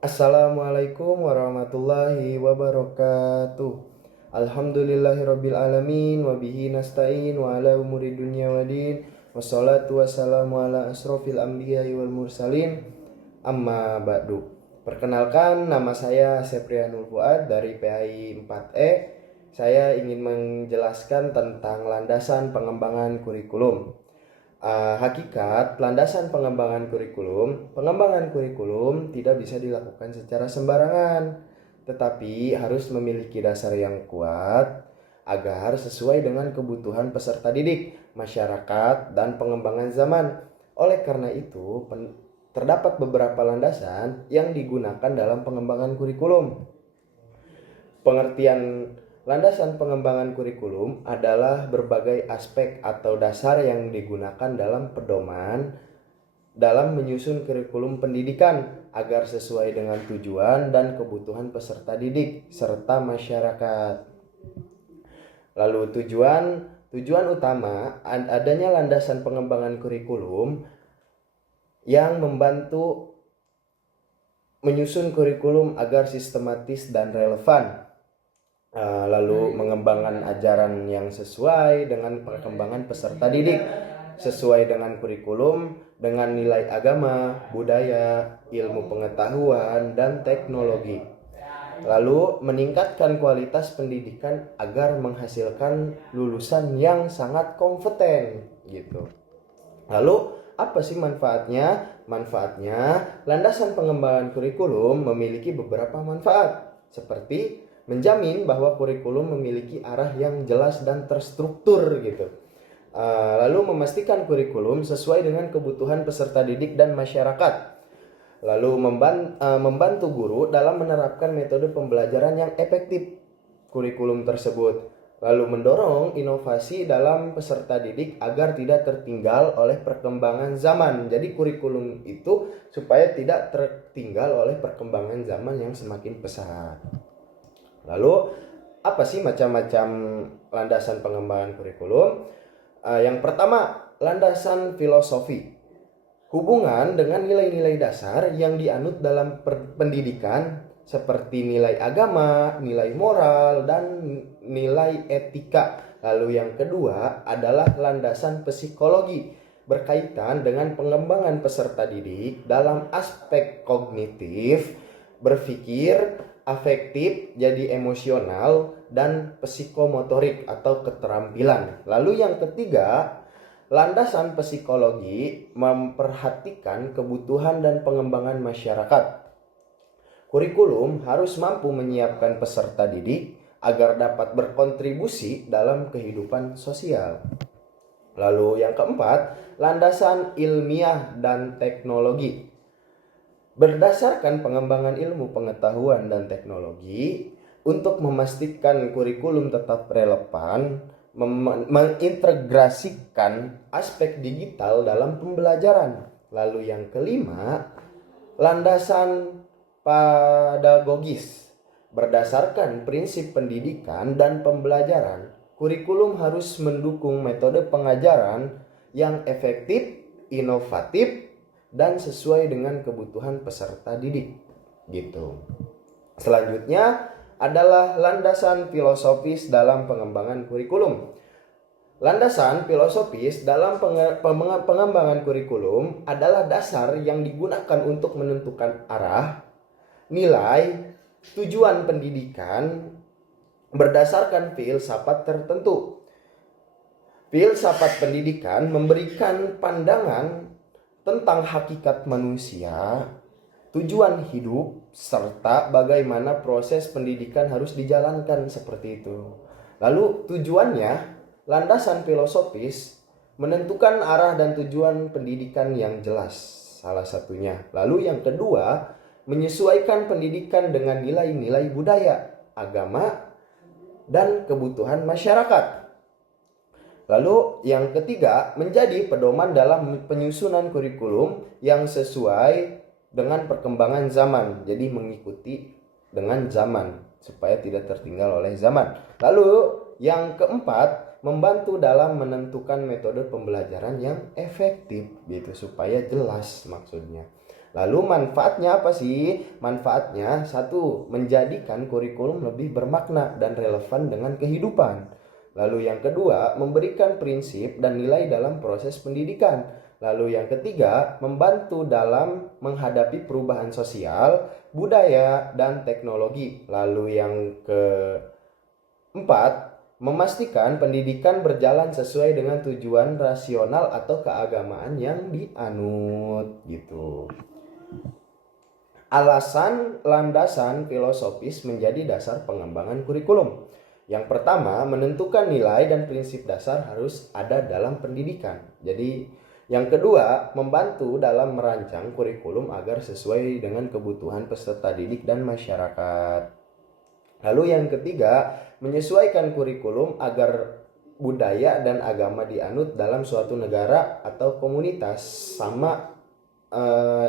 Assalamualaikum warahmatullahi wabarakatuh. Alhamdulillahirabbil alamin wa bihi nasta'in wa ala umuri dunya waddin. Wassalatu wassalamu ala asrofil anbiya'i wal mursalin. Amma ba'du. Perkenalkan, nama saya Seprianul Fuad dari PAI 4E. Saya ingin menjelaskan tentang landasan pengembangan kurikulum. Hakikat landasan pengembangan kurikulum tidak bisa dilakukan secara sembarangan, tetapi harus memiliki dasar yang kuat agar sesuai dengan kebutuhan peserta didik, masyarakat, dan pengembangan zaman. Oleh karena itu, terdapat beberapa landasan yang digunakan dalam pengembangan kurikulum. Pengertian landasan pengembangan kurikulum adalah berbagai aspek atau dasar yang digunakan dalam pedoman dalam menyusun kurikulum pendidikan agar sesuai dengan tujuan dan kebutuhan peserta didik serta masyarakat. Lalu tujuan utama adanya landasan pengembangan kurikulum yang membantu menyusun kurikulum agar sistematis dan relevan. Lalu mengembangkan ajaran yang sesuai dengan perkembangan peserta didik, sesuai dengan kurikulum, dengan nilai agama, budaya, ilmu pengetahuan, dan teknologi. Lalu meningkatkan kualitas pendidikan agar menghasilkan lulusan yang sangat kompeten gitu. Lalu apa sih manfaatnya? Manfaatnya, landasan pengembangan kurikulum memiliki beberapa manfaat, seperti menjamin bahwa kurikulum memiliki arah yang jelas dan terstruktur gitu. Lalu memastikan kurikulum sesuai dengan kebutuhan peserta didik dan masyarakat. Lalu membantu guru dalam menerapkan metode pembelajaran yang efektif kurikulum tersebut. Lalu mendorong inovasi dalam peserta didik agar tidak tertinggal oleh perkembangan zaman. Jadi kurikulum itu supaya tidak tertinggal oleh perkembangan zaman yang semakin pesat. Lalu apa sih macam-macam landasan pengembangan kurikulum? Yang pertama, landasan filosofi. Hubungan dengan nilai-nilai dasar yang dianut dalam pendidikan seperti nilai agama, nilai moral, dan nilai etika. Lalu yang kedua adalah landasan psikologi berkaitan dengan pengembangan peserta didik dalam aspek kognitif, berpikir, afektif, jadi emosional, dan psikomotorik atau keterampilan. Lalu yang ketiga, landasan psikologi memperhatikan kebutuhan dan pengembangan masyarakat. Kurikulum harus mampu menyiapkan peserta didik agar dapat berkontribusi dalam kehidupan sosial. Lalu yang keempat, landasan ilmiah dan teknologi. Berdasarkan pengembangan ilmu pengetahuan dan teknologi, untuk memastikan kurikulum tetap relevan, mengintegrasikan aspek digital dalam pembelajaran. Lalu yang kelima, landasan pedagogis. Berdasarkan prinsip pendidikan dan pembelajaran, kurikulum harus mendukung metode pengajaran yang efektif, inovatif, dan sesuai dengan kebutuhan peserta didik gitu. Selanjutnya adalah landasan filosofis dalam pengembangan kurikulum. Landasan filosofis dalam pengembangan kurikulum adalah dasar yang digunakan untuk menentukan arah, nilai, tujuan pendidikan berdasarkan filsafat tertentu. Filsafat pendidikan memberikan pandangan tentang hakikat manusia, tujuan hidup, serta bagaimana proses pendidikan harus dijalankan seperti itu. Lalu tujuannya, landasan filosofis menentukan arah dan tujuan pendidikan yang jelas, salah satunya. Lalu yang kedua, menyesuaikan pendidikan dengan nilai-nilai budaya, agama, dan kebutuhan masyarakat. Lalu yang ketiga, menjadi pedoman dalam penyusunan kurikulum yang sesuai dengan perkembangan zaman. Jadi mengikuti dengan zaman supaya tidak tertinggal oleh zaman. Lalu yang keempat, membantu dalam menentukan metode pembelajaran yang efektif gitu supaya jelas maksudnya. Lalu manfaatnya apa sih? Manfaatnya satu, menjadikan kurikulum lebih bermakna dan relevan dengan kehidupan. Lalu yang kedua, memberikan prinsip dan nilai dalam proses pendidikan. Lalu yang ketiga, membantu dalam menghadapi perubahan sosial, budaya, dan teknologi. Lalu yang keempat, memastikan pendidikan berjalan sesuai dengan tujuan rasional atau keagamaan yang dianut gitu. Alasan landasan filosofis menjadi dasar pengembangan kurikulum. Yang pertama, menentukan nilai dan prinsip dasar harus ada dalam pendidikan. Jadi, yang kedua, membantu dalam merancang kurikulum agar sesuai dengan kebutuhan peserta didik dan masyarakat. Lalu yang ketiga, menyesuaikan kurikulum agar budaya dan agama dianut dalam suatu negara atau komunitas, sama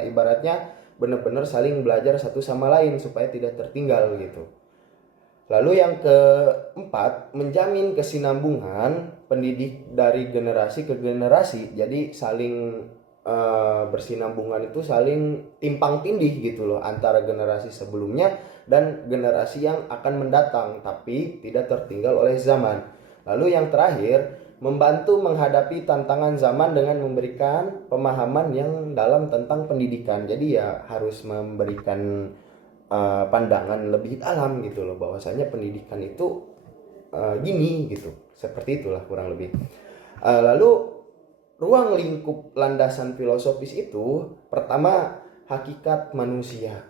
ibaratnya benar-benar saling belajar satu sama lain supaya tidak tertinggal gitu. Lalu yang keempat, menjamin kesinambungan pendidik dari generasi ke generasi. Jadi saling bersinambungan itu saling timpang tindih gitu loh antara generasi sebelumnya dan generasi yang akan mendatang, tapi tidak tertinggal oleh zaman. Lalu yang terakhir, membantu menghadapi tantangan zaman dengan memberikan pemahaman yang dalam tentang pendidikan. Jadi ya harus memberikan pandangan lebih dalam gitu loh, bahwasanya pendidikan itu gini gitu, seperti itulah kurang lebih. Lalu ruang lingkup landasan filosofis itu, pertama, hakikat manusia.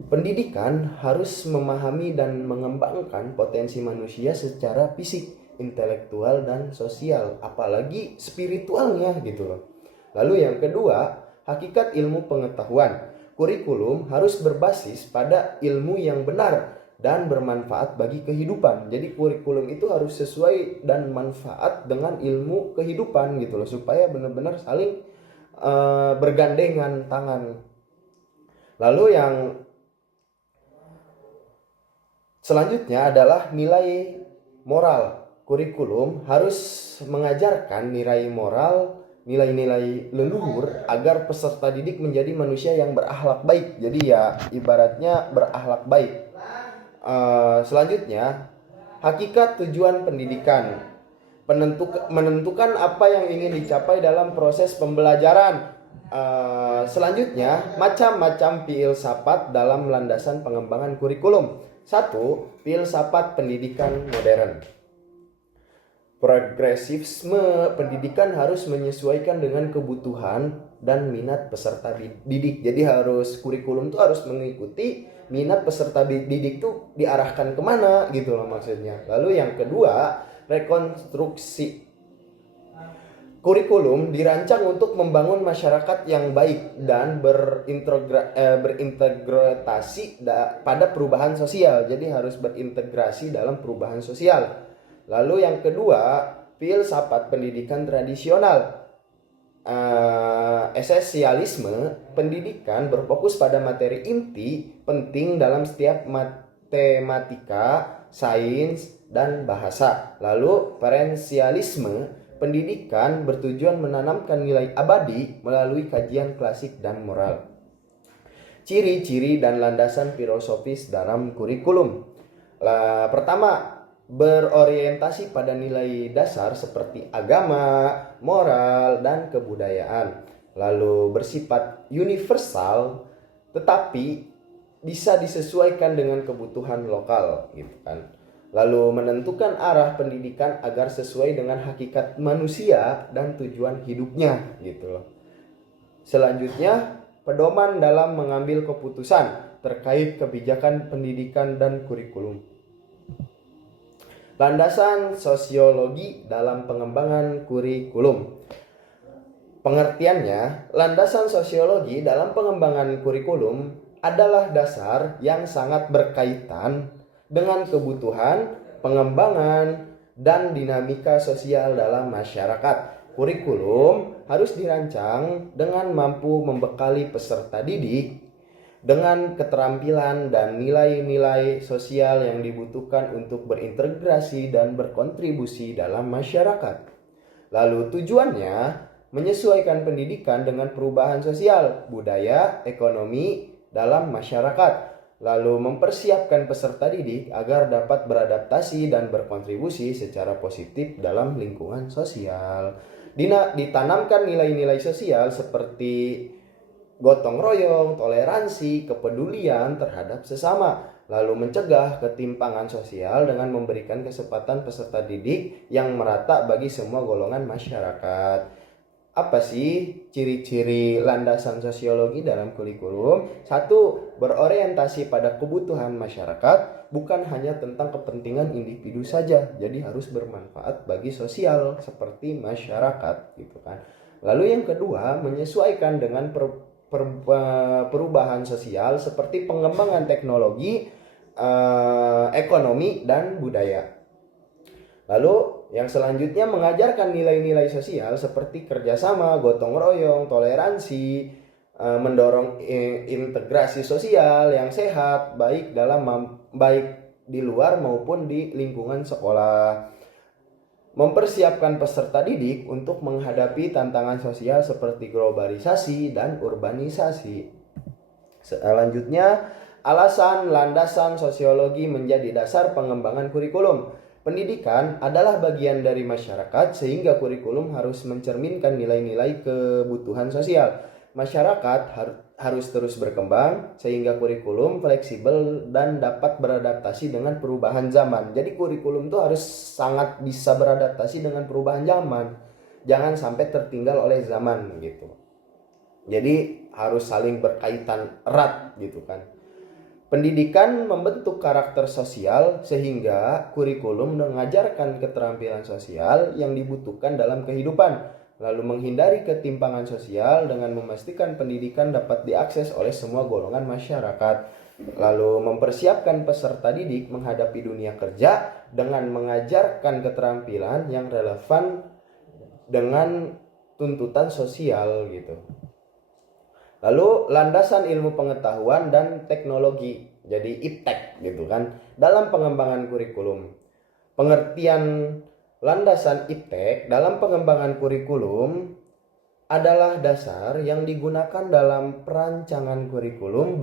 Pendidikan harus memahami dan mengembangkan potensi manusia secara fisik, intelektual, dan sosial, apalagi spiritualnya gitu loh. Lalu yang kedua, hakikat ilmu pengetahuan. Kurikulum harus berbasis pada ilmu yang benar dan bermanfaat bagi kehidupan. Jadi kurikulum itu harus sesuai dan manfaat dengan ilmu kehidupan gitu loh, supaya benar-benar saling bergandengan tangan. Lalu yang selanjutnya adalah nilai moral. Kurikulum harus mengajarkan nilai moral, nilai-nilai leluhur agar peserta didik menjadi manusia yang berakhlak baik. Jadi ya ibaratnya berakhlak baik. Selanjutnya, hakikat tujuan pendidikan. Menentukan apa yang ingin dicapai dalam proses pembelajaran. Selanjutnya, macam-macam filsafat dalam landasan pengembangan kurikulum. 1. Filsafat pendidikan modern. Progresifisme pendidikan harus menyesuaikan dengan kebutuhan dan minat peserta didik. Jadi kurikulum itu harus mengikuti minat peserta didik itu diarahkan kemana gitu loh maksudnya. Lalu yang kedua, rekonstruksi. Kurikulum dirancang untuk membangun masyarakat yang baik dan berintegrasi pada perubahan sosial. Jadi harus berintegrasi dalam perubahan sosial. Lalu yang kedua, filsafat pendidikan tradisional. Esensialisme pendidikan berfokus pada materi inti penting dalam setiap matematika, sains, dan bahasa. Lalu ferensialisme pendidikan bertujuan menanamkan nilai abadi melalui kajian klasik dan moral. Ciri-ciri dan landasan filosofis dalam kurikulum. Pertama, berorientasi pada nilai dasar seperti agama, moral, dan kebudayaan. Lalu bersifat universal tetapi bisa disesuaikan dengan kebutuhan lokal gitu kan. Lalu menentukan arah pendidikan agar sesuai dengan hakikat manusia dan tujuan hidupnya gitu loh. Selanjutnya, pedoman dalam mengambil keputusan terkait kebijakan pendidikan dan kurikulum. Landasan sosiologi dalam pengembangan kurikulum. Pengertiannya, landasan sosiologi dalam pengembangan kurikulum adalah dasar yang sangat berkaitan dengan kebutuhan, pengembangan, dan dinamika sosial dalam masyarakat. Kurikulum harus dirancang dengan mampu membekali peserta didik dengan keterampilan dan nilai-nilai sosial yang dibutuhkan untuk berintegrasi dan berkontribusi dalam masyarakat. Lalu tujuannya menyesuaikan pendidikan dengan perubahan sosial, budaya, ekonomi dalam masyarakat, lalu mempersiapkan peserta didik agar dapat beradaptasi dan berkontribusi secara positif dalam lingkungan sosial. Ditanamkan nilai-nilai sosial seperti gotong royong, toleransi, kepedulian terhadap sesama, lalu mencegah ketimpangan sosial dengan memberikan kesempatan peserta didik yang merata bagi semua golongan masyarakat. Apa sih ciri-ciri landasan sosiologi dalam kurikulum? 1. Berorientasi pada kebutuhan masyarakat, bukan hanya tentang kepentingan individu saja. Jadi harus bermanfaat bagi sosial seperti masyarakat gitu kan. Lalu yang kedua, menyesuaikan dengan perubahan sosial seperti pengembangan teknologi, ekonomi dan budaya. Lalu yang selanjutnya mengajarkan nilai-nilai sosial seperti kerjasama, gotong royong, toleransi, mendorong integrasi sosial yang sehat baik di luar maupun di lingkungan sekolah. Mempersiapkan peserta didik untuk menghadapi tantangan sosial seperti globalisasi dan urbanisasi. Selanjutnya, alasan landasan sosiologi menjadi dasar pengembangan kurikulum. Pendidikan adalah bagian dari masyarakat sehingga kurikulum harus mencerminkan nilai-nilai kebutuhan sosial. Masyarakat harus terus berkembang sehingga kurikulum fleksibel dan dapat beradaptasi dengan perubahan zaman. Jadi kurikulum itu harus sangat bisa beradaptasi dengan perubahan zaman. Jangan sampai tertinggal oleh zaman gitu. Jadi harus saling berkaitan erat gitu kan. Pendidikan membentuk karakter sosial sehingga kurikulum mengajarkan keterampilan sosial yang dibutuhkan dalam kehidupan, lalu menghindari ketimpangan sosial dengan memastikan pendidikan dapat diakses oleh semua golongan masyarakat, lalu mempersiapkan peserta didik menghadapi dunia kerja dengan mengajarkan keterampilan yang relevan dengan tuntutan sosial gitu. Lalu landasan ilmu pengetahuan dan teknologi, jadi IPTEK gitu kan, dalam pengembangan kurikulum. Pengertian landasan IPTEK dalam pengembangan kurikulum adalah dasar yang digunakan dalam perancangan kurikulum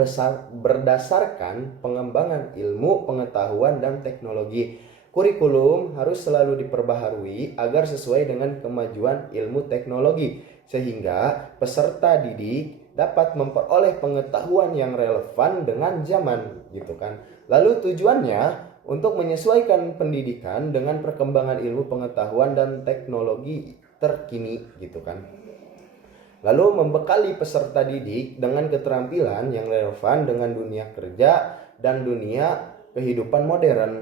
berdasarkan pengembangan ilmu pengetahuan dan teknologi. Kurikulum harus selalu diperbaharui agar sesuai dengan kemajuan ilmu teknologi, sehingga peserta didik dapat memperoleh pengetahuan yang relevan dengan zaman gitu kan. Lalu tujuannya untuk menyesuaikan pendidikan dengan perkembangan ilmu pengetahuan dan teknologi terkini gitu kan. Lalu membekali peserta didik dengan keterampilan yang relevan dengan dunia kerja dan dunia kehidupan modern.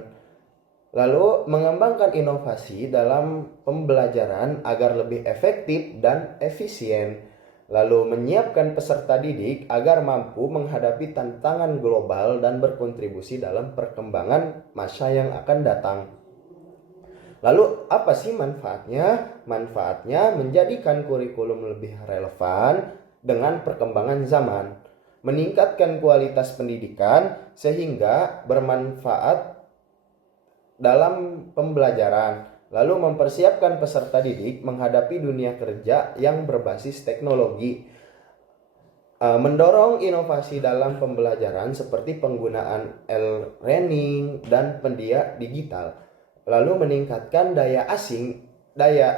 Lalu mengembangkan inovasi dalam pembelajaran agar lebih efektif dan efisien. Lalu menyiapkan peserta didik agar mampu menghadapi tantangan global dan berkontribusi dalam perkembangan masa yang akan datang. Lalu apa sih manfaatnya? Manfaatnya menjadikan kurikulum lebih relevan dengan perkembangan zaman, meningkatkan kualitas pendidikan sehingga bermanfaat dalam pembelajaran, lalu mempersiapkan peserta didik menghadapi dunia kerja yang berbasis teknologi, mendorong inovasi dalam pembelajaran seperti penggunaan e-learning dan pendidik digital, lalu meningkatkan daya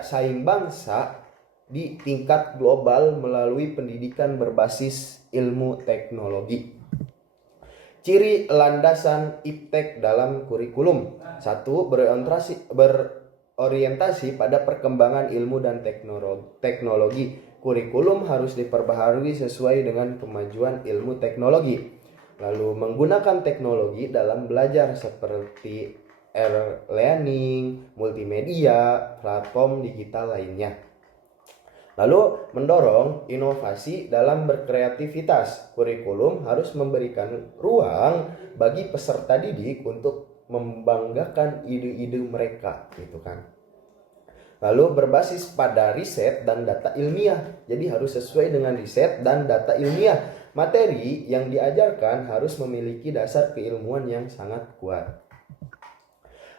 saing bangsa di tingkat global melalui pendidikan berbasis ilmu teknologi. Ciri landasan IPTEK dalam kurikulum. 1. Berorientasi pada perkembangan ilmu dan teknologi. Kurikulum harus diperbaharui sesuai dengan kemajuan ilmu teknologi. Lalu menggunakan teknologi dalam belajar seperti e-learning, multimedia, platform digital lainnya. Lalu mendorong inovasi dalam berkreativitas. Kurikulum harus memberikan ruang bagi peserta didik untuk membanggakan ide-ide mereka gitu kan. Lalu berbasis pada riset dan data ilmiah. Jadi harus sesuai dengan riset dan data ilmiah. Materi yang diajarkan harus memiliki dasar keilmuan yang sangat kuat.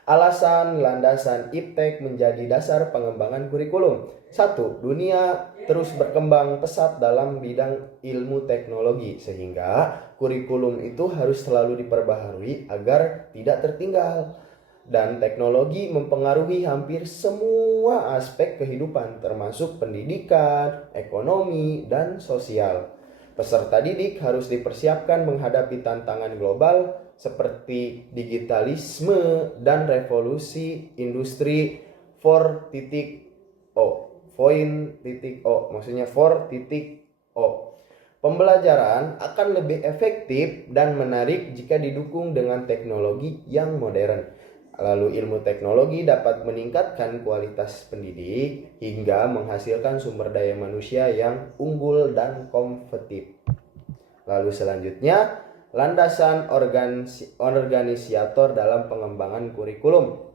Alasan landasan IPTEK menjadi dasar pengembangan kurikulum. 1. Dunia terus berkembang pesat dalam bidang ilmu teknologi sehingga kurikulum itu harus selalu diperbaharui agar tidak tertinggal. Dan teknologi mempengaruhi hampir semua aspek kehidupan termasuk pendidikan, ekonomi, dan sosial. Peserta didik harus dipersiapkan menghadapi tantangan global seperti digitalisme dan revolusi industri 4.0. Maksudnya 4.0. Pembelajaran akan lebih efektif dan menarik jika didukung dengan teknologi yang modern. Lalu ilmu teknologi dapat meningkatkan kualitas pendidik hingga menghasilkan sumber daya manusia yang unggul dan kompetitif. Lalu selanjutnya, landasan organisator dalam pengembangan kurikulum.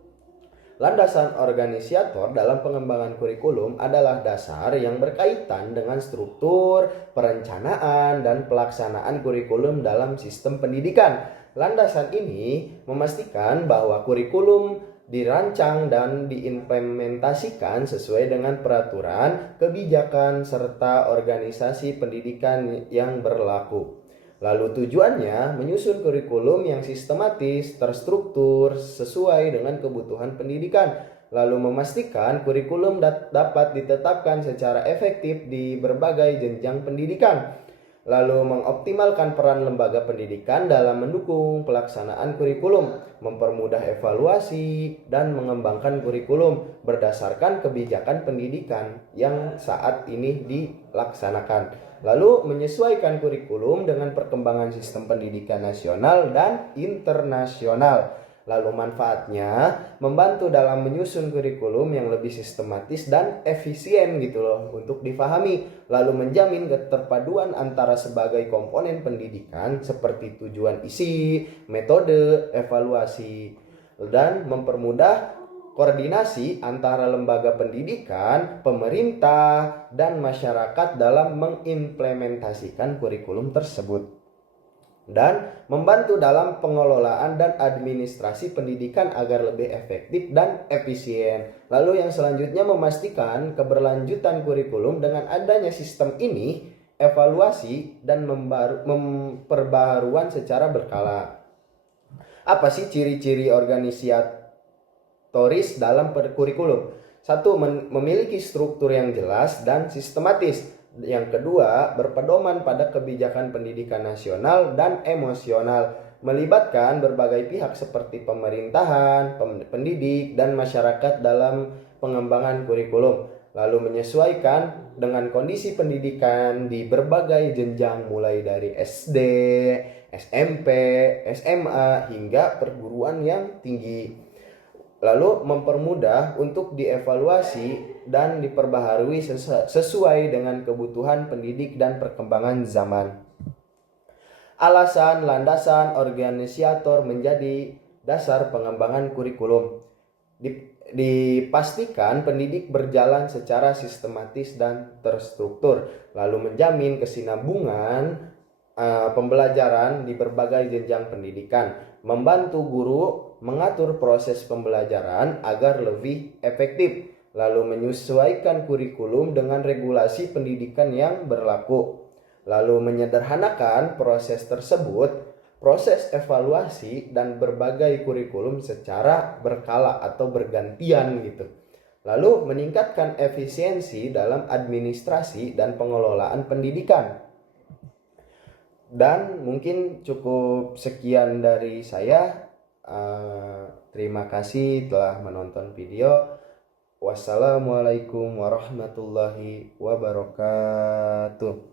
Landasan organisator dalam pengembangan kurikulum adalah dasar yang berkaitan dengan struktur, perencanaan, dan pelaksanaan kurikulum dalam sistem pendidikan. Landasan ini memastikan bahwa kurikulum dirancang dan diimplementasikan sesuai dengan peraturan, kebijakan, serta organisasi pendidikan yang berlaku. Lalu tujuannya menyusun kurikulum yang sistematis, terstruktur, sesuai dengan kebutuhan pendidikan. Lalu memastikan kurikulum dapat ditetapkan secara efektif di berbagai jenjang pendidikan. Lalu mengoptimalkan peran lembaga pendidikan dalam mendukung pelaksanaan kurikulum, mempermudah evaluasi, dan mengembangkan kurikulum berdasarkan kebijakan pendidikan yang saat ini dilaksanakan. Lalu menyesuaikan kurikulum dengan perkembangan sistem pendidikan nasional dan internasional. Lalu manfaatnya membantu dalam menyusun kurikulum yang lebih sistematis dan efisien gitu loh untuk difahami. Lalu menjamin keterpaduan antara sebagai komponen pendidikan seperti tujuan isi, metode, evaluasi, dan mempermudah koordinasi antara lembaga pendidikan, pemerintah, dan masyarakat dalam mengimplementasikan kurikulum tersebut. Dan membantu dalam pengelolaan dan administrasi pendidikan agar lebih efektif dan efisien. Lalu yang selanjutnya memastikan keberlanjutan kurikulum dengan adanya sistem ini, evaluasi dan memperbaharuan secara berkala. Apa sih ciri-ciri organisatoris dalam kurikulum? 1. Memiliki struktur yang jelas dan sistematis. Yang kedua, berpedoman pada kebijakan pendidikan nasional dan emosional, melibatkan berbagai pihak seperti pemerintahan, pendidik, dan masyarakat dalam pengembangan kurikulum. Lalu menyesuaikan dengan kondisi pendidikan di berbagai jenjang mulai dari SD, SMP, SMA, hingga perguruan yang tinggi. Lalu mempermudah untuk dievaluasi dan diperbaharui sesuai dengan kebutuhan pendidik dan perkembangan zaman. Alasan landasan organisator menjadi dasar pengembangan kurikulum. Dipastikan pendidik berjalan secara sistematis dan terstruktur, lalu menjamin kesinambungan pembelajaran di berbagai jenjang pendidikan, membantu guru mengatur proses pembelajaran agar lebih efektif, lalu menyesuaikan kurikulum dengan regulasi pendidikan yang berlaku, lalu menyederhanakan proses tersebut, proses evaluasi dan berbagai kurikulum secara berkala atau bergantian gitu. Lalu meningkatkan efisiensi dalam administrasi dan pengelolaan pendidikan. Dan mungkin cukup sekian dari saya. Terima kasih telah menonton video. Wassalamualaikum warahmatullahi wabarakatuh.